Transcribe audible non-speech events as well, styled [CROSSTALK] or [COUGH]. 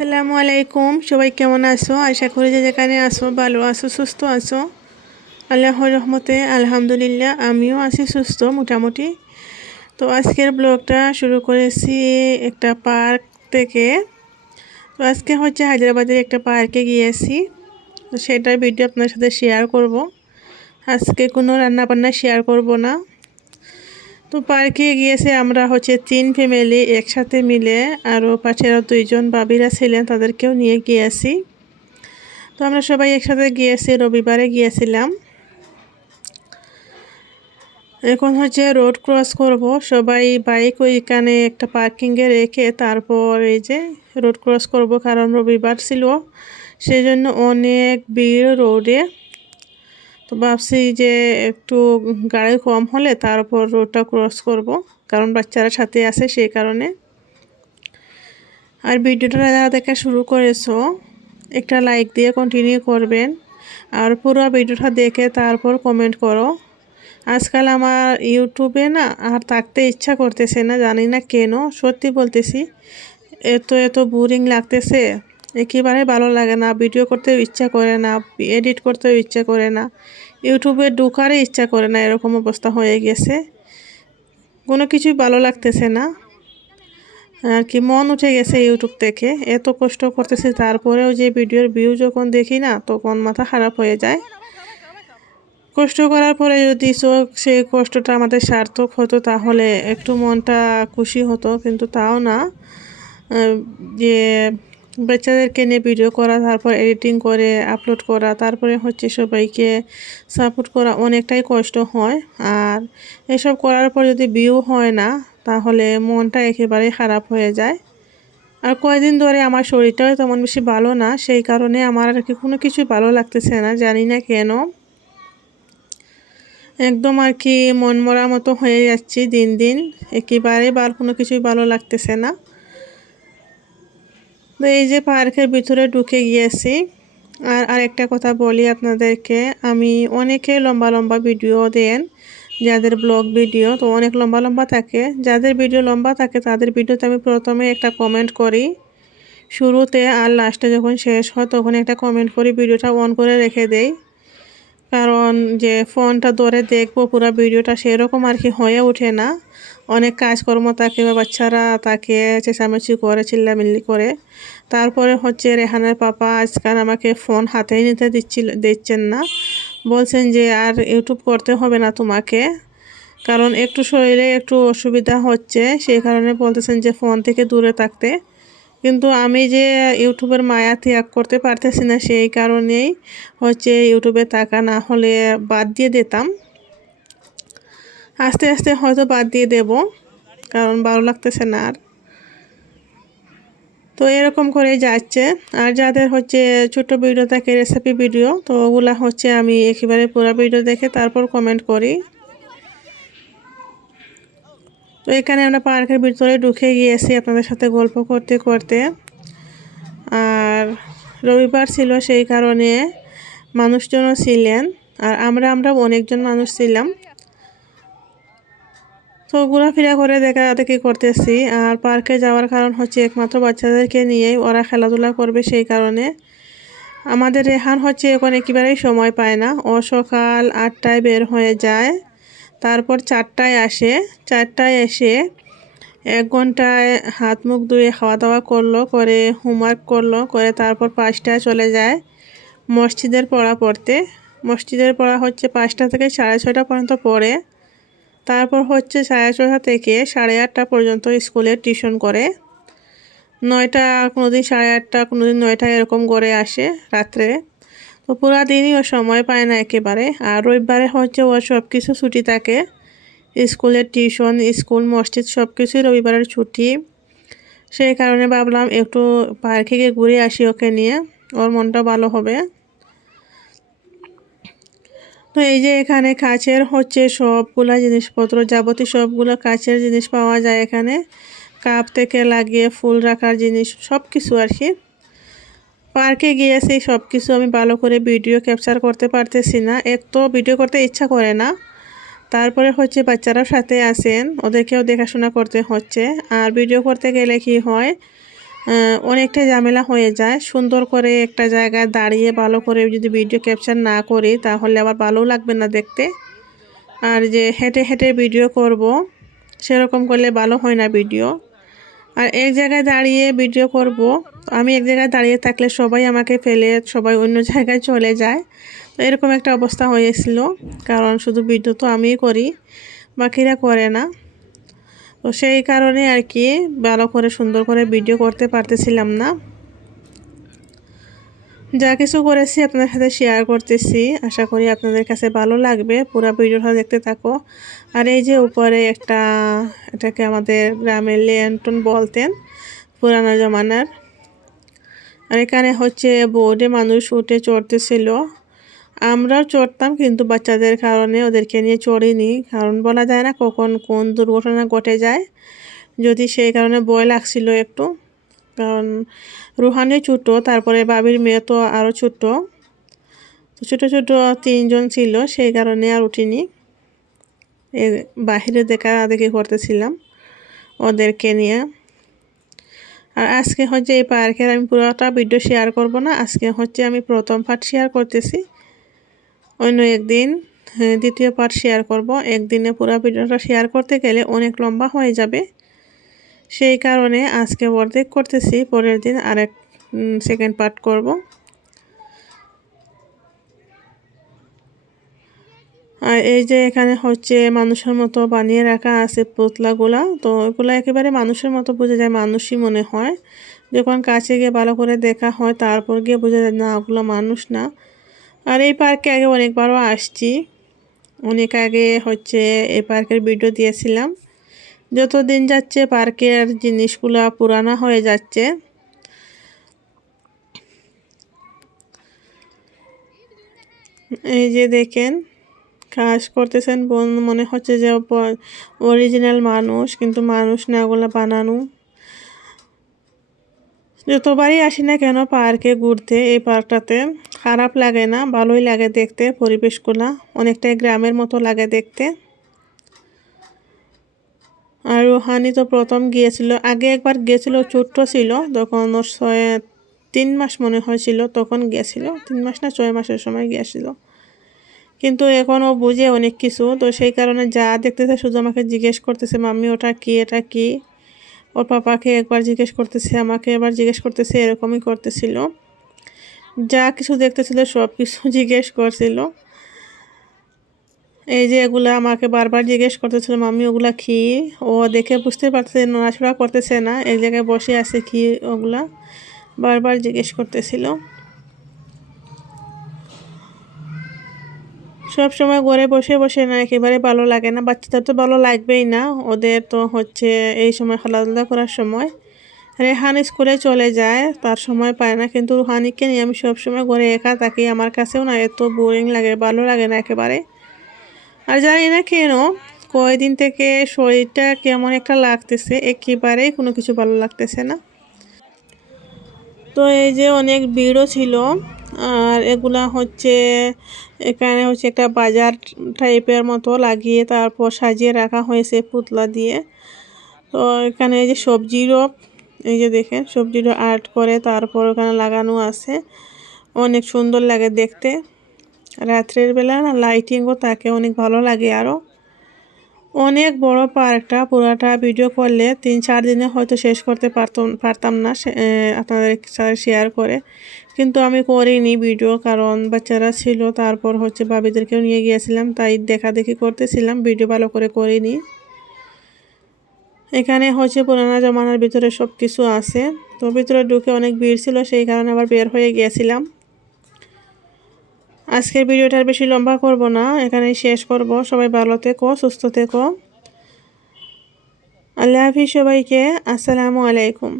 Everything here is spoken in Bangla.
আসসালামু আলাইকুম। সবাই কেমন আছো? আশা করি যে যেখানে আসো ভালো আছো, সুস্থ আছো। আল্লাহর রহমতে আলহামদুলিল্লাহ, আমিও আছি সুস্থ মোটামুটি। তো আজকের ব্লগটা শুরু করেছি একটা পার্ক থেকে। তো আজকে হচ্ছে হায়দ্রাবাদের একটা পার্কে গিয়েছি। তো সেটার ভিডিও আপনার সাথে শেয়ার করব। আজকে কোনো রান্নাবান্না শেয়ার করব না। তো পার্কে গিয়েছে আমরা হচ্ছে তিন ফ্যামিলি একসাথে মিলে আরও পাশের দুইজন বাবিরা ছিলেন, তাদেরকেও নিয়ে গিয়েছি। তো আমরা সবাই একসাথে গিয়েছি, রবিবারে গিয়েছিলাম। এখন হচ্ছে রোড ক্রস করব, সবাই বাইক ওইখানে একটা পার্কিংয়ে রেখে তারপর এই যে রোড ক্রস করব, কারণ রবিবার ছিল। সেই জন্য অনেক ভিড় রোডে তো ভাবছি যে একটু গাড়ি কম হলে তারপর রোডটা ক্রস করব, কারণ বাচ্চারা সাথে আছে সেই কারণে। আর ভিডিওটা যারা দেখা শুরু করেছ, একটা লাইক দিয়ে কন্টিনিউ করবেন। আর পুরো ভিডিওটা দেখে তারপর কমেন্ট করো। আজকাল আমার ইউটিউবে না আর থাকতে ইচ্ছা করতেছে না, জানি না কেন, সত্যি বলতেছি, এত এত বোরিং লাগতেছে। একেবারে ভালো লাগে না ভিডিও করতেও ইচ্ছা করে না এডিট করতেও ইচ্ছা করে না ইউটিউবে ঢুকারই ইচ্ছা করে না, এরকম অবস্থা হয়ে গেছে। কোনো কিছুই ভালো লাগতেছে না। আর কি মন উঠে গেছে ইউটিউব থেকে, এত কষ্ট করতেছে, তারপরেও যে ভিডিওর ভিউ যখন দেখি না, তখন মাথা খারাপ হয়ে যায়। কষ্ট করার পরে যদি চোখ, সেই কষ্টটা আমাদের সার্থক হতো, তাহলে একটু মনটা খুশি হতো, কিন্তু তাও না। যে বাচ্চাদেরকে নিয়ে ভিডিও করা, তারপর এডিটিং করে আপলোড করা, তারপরে হচ্ছে সবাইকে সাপোর্ট করা অনেকটাই কষ্ট হয়। আর এসব করার পর যদি ভিউ হয় না, তাহলে মনটা একেবারেই খারাপ হয়ে যায়। আর কয়েকদিন ধরে আমার শরীরটাও তেমন বেশি ভালো না, সেই কারণে আমার আর কি কোনো কিছু ভালো লাগতেছে না, জানি না কেন। একদম আর কি মন মরা মতো হয়ে যাচ্ছি দিন দিন একেবারে বার কোনো কিছুই ভালো লাগতেছে না। তো এই যে পার্কের ভিতরে ঢুকে গিয়েছি। আর আরেকটা কথা বলি আপনাদেরকে, আমি অনেকে লম্বা লম্বা ভিডিও দেন যাদের ব্লগ ভিডিও, তো অনেক লম্বা লম্বা থাকে। যাদের ভিডিও লম্বা থাকে, তাদের ভিডিওতে আমি প্রথমে একটা কমেন্ট করি। শুরুতে আর লাস্টে যখন শেষ হয়, তখন একটা কমেন্ট করি, ভিডিওটা অন করে রেখে দেই। কারণ যে ফোনটা ধরে দেখব, পুরো ভিডিওটা সেরকম আর কি হয়ে ওঠে না। অনেক কাজকর্ম থাকে বা বাচ্চারা তাকে চেঁচামেচি করে, চিল্লামিল্লি করে। তারপরে হচ্ছে রেহানের পাপা আজকাল আমাকে ফোন হাতেই নিতে দিচ্ছিল, দিচ্ছেন না। বলছেন যে, আর ইউটিউব করতে হবে না তোমাকে। কারণ একটু শরীরে একটু অসুবিধা হচ্ছে। সেই কারণে বলতেছেন যে, ফোন থেকে দূরে থাকতে। কিন্তু আমি যে ইউটিউবের মায়া ত্যাগ করতে পারতেছি না, সেই কারণেই হচ্ছে ইউটিউবে থাকা না হলে বাদ দিয়ে দিতাম। আস্তে আস্তে হয়তো বাদ দিয়ে দেব, কারণ ভালো লাগতেছে না আর। তো এরকম করে যাচ্ছে। আর যাদের হচ্ছে ছোট ভিডিও থাকে রেসিপি ভিডিও, তো ওগুলা হচ্ছে আমি একেবারে পুরো ভিডিও দেখে তারপর কমেন্ট করি। তো এখানে আমরা পার্কের ভিতরে ঢুকে গিয়েছি আপনাদের সাথে গল্প করতে করতে। আর রবিবার ছিল সেই কারণে মানুষজনও ছিলেন, আর আমরা আমরা অনেকজন মানুষ ছিলাম। তো ঘোরাফেরা করে দেখা দেখি করতেছি। আর পার্কে যাওয়ার কারণ হচ্ছে একমাত্র বাচ্চাদেরকে নিয়েই ওরা খেলাধুলা করবে সেই কারণে। আমাদের রেহান হচ্ছে এখন একেবারেই সময় পায় না। ও সকাল আটটায় বের হয়ে যায়, তারপর চারটায় আসে। চারটায় এসে এক ঘন্টায় হাত মুখ ধুয়ে খাওয়া দাওয়া করল, করে হোমওয়ার্ক করল, করে তারপর পাঁচটায় চলে যায় মসজিদের পড়া পড়তে। মসজিদের পড়া হচ্ছে পাঁচটা থেকে সাড়ে ছটা পর্যন্ত পড়ে। তারপর হচ্ছে সাড়ে ছটা থেকে সাড়ে আটটা পর্যন্ত স্কুলে টিউশন করে। নয়টা কোনো দিন সাড়ে আটটা কোনো দিন নয়টা এরকম করে আসে রাত্রে। তো পুরা দিনই ও সময় পায় না একেবারে। আর রবিবারে হচ্ছে ও সব কিছু ছুটি থাকে। স্কুলের টিউশন, স্কুল মসজিদ সব কিছুই রবিবারের ছুটি। সেই কারণে ভাবলাম একটু পার্কে গিয়ে ঘুরে আসি ওকে নিয়ে। ওর মনটা ভালো হবে। তো এই যে এখানে কাছের হচ্ছে সবগুলা জিনিসপত্র, যাবতীয় সবগুলো কাছের জিনিস পাওয়া যায় এখানে। কাপ থেকে লাগিয়ে ফুল রাখার জিনিস সব কিছু আর কি। পার্কে গিয়েছি সব কিছু আমি ভালো করে ভিডিও ক্যাপচার করতে পারতেছি না। এক তো ভিডিও করতে ইচ্ছা করে না। তারপরে হচ্ছে বাচ্চারাও সাথে আসেন ওদেরকেও দেখাশোনা করতে হচ্ছে। আর ভিডিও করতে গেলে কি হয় অনেকটা ঝামেলা হয়ে যায়। সুন্দর করে একটা জায়গায় দাঁড়িয়ে ভালো করে যদি ভিডিও ক্যাপচার না করি, তাহলে আবার ভালো লাগবে না দেখতে। আর যে হেঁটে হেঁটে ভিডিও করব, সেরকম করলে ভালো হয় না ভিডিও আর এক জায়গায় দাঁড়িয়ে ভিডিও করব, আমি এক জায়গায় দাঁড়িয়ে থাকলে সবাই আমাকে ফেলে, সবাই অন্য জায়গায় চলে যায়। তো এরকম একটা অবস্থা হয়েছিল, কারণ শুধু ভিডিও তো আমিই করি, বাকিরা করে না। তো সেই কারণে আর কি ভালো করে সুন্দর করে ভিডিও করতে পারতেছিলাম না। যা কিছু করেছি আপনাদের সাথে শেয়ার করতেছি। আশা করি আপনাদের কাছে ভালো লাগবে। পুরো ভিডিওটা দেখতে থাকো। আর এই যে উপরে একটা, এটাকে আমাদের গ্রামের লেন্টন বলতেন, পুরানো জমানার। আর এখানে হচ্ছে বোর্ডে মানুষ উঠে চড়তেছিল। আমরাও চড়তাম, কিন্তু বাচ্চাদের কারণে ওদেরকে নিয়ে চড়িনি। কারণ বলা যায় না কখন কোন দুর্ঘটনা ঘটে যায়। যদি সেই কারণে ভয় লাগছিল একটু। কারণ রুহানি ছোটো, তারপরে বাবির মেয়ে তো আরও ছোটো। তো ছোটো ছোটো তিনজন ছিল, সেই কারণে আর উঠিনি। এ বাহিরে দেখা দেখি করতেছিলাম ওদেরকে নিয়ে। আর আজকে হচ্ছে এই পার্কের আমি পুরোটা ভিডিও শেয়ার করব না, আজকে হচ্ছে আমি প্রথম পার্ট শেয়ার করতেছি। অন্য একদিন দ্বিতীয় পার্ট শেয়ার করব। একদিনে পুরো ভিডিওটা শেয়ার করতে গেলে অনেক লম্বা হয়ে যাবে। সেই কারণে আজকে অর্ধেক করতেছি, পরের দিন আরেক সেকেন্ড পার্ট করব। আর এই যে এখানে হচ্ছে মানুষের মতো বানিয়ে রাখা আছে পুতলাগুলা, তো ওগুলো একেবারে মানুষের মতো বোঝা যায়, মানুষই মনে হয়। যখন কাছে গিয়ে ভালো করে দেখা হয়, তারপর গিয়ে বোঝা যায়, না, ওগুলো মানুষ না। আর এই পার্কে আগে অনেকবারও আসছি। অনেক আগে হচ্ছে এই পার্কের ভিডিও দিয়েছিলাম। যত দিন যাচ্ছে পার্কের জিনিসগুলো পুরানো হয়ে যাচ্ছে। এই যে দেখেন, কাজ করতেছেন বোন, মনে হচ্ছে যে অরিজিনাল মানুষ, কিন্তু মানুষ না ওগুলো বানানো। যতবারই আসি না কেন পার্কে ঘুরতে এই পার্কটাতে। খারাপ লাগে না, ভালোই লাগে দেখতে পরিবেশগুলো অনেকটাই গ্রামের মতো লাগে দেখতে। আর রুহানি তো প্রথম গিয়েছিল, আগে একবার গিয়েছিল, ছোট্ট ছিল, তখন ওর ছয়, তিন মাস মনে হয়েছিল, তখন গিয়েছিল, তিন মাস না ছয় মাসের সময় গিয়েছিল। কিন্তু এখন ও বুঝে অনেক কিছু, তো সেই কারণে যা দেখতেছে শুধু আমাকে জিজ্ঞেস করতেছে, মাম্মি, ওটা কি, এটা কি? ওর পাপাকে একবার জিজ্ঞেস করতেছে, আমাকে এবার জিজ্ঞেস করতেছে, এরকমই করতেছিল। যা কিছু দেখতেছিল সব কিছু [LAUGHS] জিজ্ঞেস করছিল। এই যে এগুলা আমাকে বারবার জিজ্ঞেস করতেছিল, মাম্মি, ওগুলা কি? ও দেখে বুঝতে পারতেছে, নড়াচড়া করতেছে না এক জায়গায় বসে আছে কি ওগুলা, বারবার জিজ্ঞেস করতেছিল। সব সময় ঘরে বসে বসে না, একেবারে ভালো লাগে না, বাচ্চাদের তো ভালো লাগবেই না, ওদের তো হচ্ছে এই সময় খেলাধুলা করার সময়। রেহান স্কুলে চলে যায়। তার সময় পায় না, কিন্তু রুহানিকে নিয়ে আমি সবসময় ঘরে একা থাকি। আমার কাছেও না এত বোরিং লাগে, ভালো লাগে না একেবারে। আর জানি না কেন, কয়দিন থেকে শরীরটা কেমন একটা লাগতেছে, একেবারেই কোনো কিছু ভালো লাগতেছে না। তো এই যে অনেক ভিড়ও ছিল, আর এগুলা হচ্ছে, এখানে হচ্ছে একটা বাজার টাইপের মতো লাগিয়ে তারপর সাজিয়ে রাখা হয়েছে পুতলা দিয়ে। তো এখানে এই যে সবজিরও এই যে দেখেন, সবজিটা আর্ট করে তারপর ওখানে লাগানো আছে। অনেক সুন্দর লাগে দেখতে। রাত্রের বেলা না লাইটিংও থাকে অনেক ভালো লাগে আরও অনেক বড় পার্কটা, পুরাটা ভিডিও করলে তিন চার দিনে হয়তো শেষ করতে পারতাম পারতাম না আপনাদের সাথে শেয়ার করে। কিন্তু আমি করিনি ভিডিও কারণ বাচ্চারা ছিল, তারপর হচ্ছে বাবিদেরকেও নিয়ে গিয়েছিলাম, তাই দেখা দেখি করতেছিলাম ভিডিও ভালো করে করিনি। এখানে হচ্ছে পুরানা জমানার ভিতরে সব কিছু আছে। তো ভিতরে ঢুকে অনেক ভিড় ছিল, সেই কারণে আবার বের হয়ে গিয়েছিলাম আজকের ভিডিওটা বেশি লম্বা করব না এখানে শেষ করব। সবাই ভালো থেকো, সুস্থ থেকো। আল্লাহ হাফিজ সবাইকে, আসসালামু আলাইকুম।